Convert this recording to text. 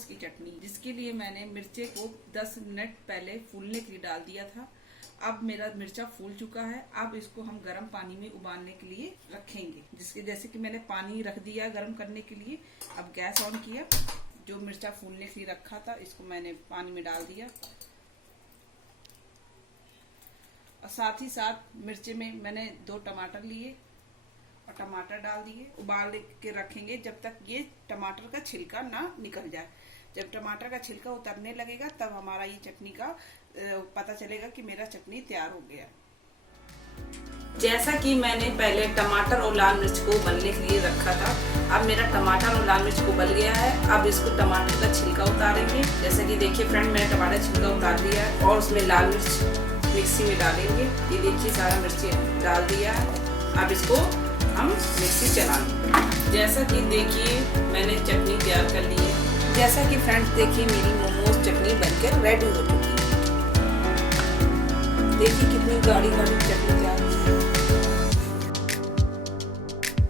मोमोज की चटनी, जिसके लिए मैंने मिर्चे को 10 मिनट पहले फूलने के लिए डाल दिया था। अब मेरा मिर्चा फूल चुका है। अब इसको हम गर्म पानी में उबालने के लिए रखेंगे, जिसके जैसे कि मैंने पानी रख दिया गर्म करने के लिए। अब गैस ऑन किया, जो मिर्चा फूलने के लिए रखा था इसको मैंने पानी में डाल दिया, और साथ ही साथ मिर्चे में मैंने 2 टमाटर लिए और टमाटर डाल दिए। उबाल के रखेंगे जब तक ये टमाटर का छिलका ना निकल जाए। जब टमाटर का छिलका उतरने लगेगा तब हमारा ये चटनी का पता चलेगा कि मेरा चटनी तैयार हो गया। जैसा कि मैंने पहले टमाटर और लाल मिर्च को उबलने के लिए रखा था, अब मेरा टमाटर और लाल मिर्च उबल गया है। अब इसको टमाटर का छिलका उतारेंगे। जैसे कि देखिए फ्रेंड, मैंने टमाटर छिलका उतार दिया है और उसमें लाल मिर्च मिक्सी में डालेंगे। ये देखिए सारा मिर्ची डाल दिया है। अब इसको हम मिक्सी चलाएंगे। जैसा कि देखिए मैंने चटनी तैयार कर ली है। जैसा कि फ्रेंड्स देखिए मेरी मोमोज चटनी बनकर रेडी हो चुकी है। देखिए कितनी गाढ़ी गाढ़ी चटनी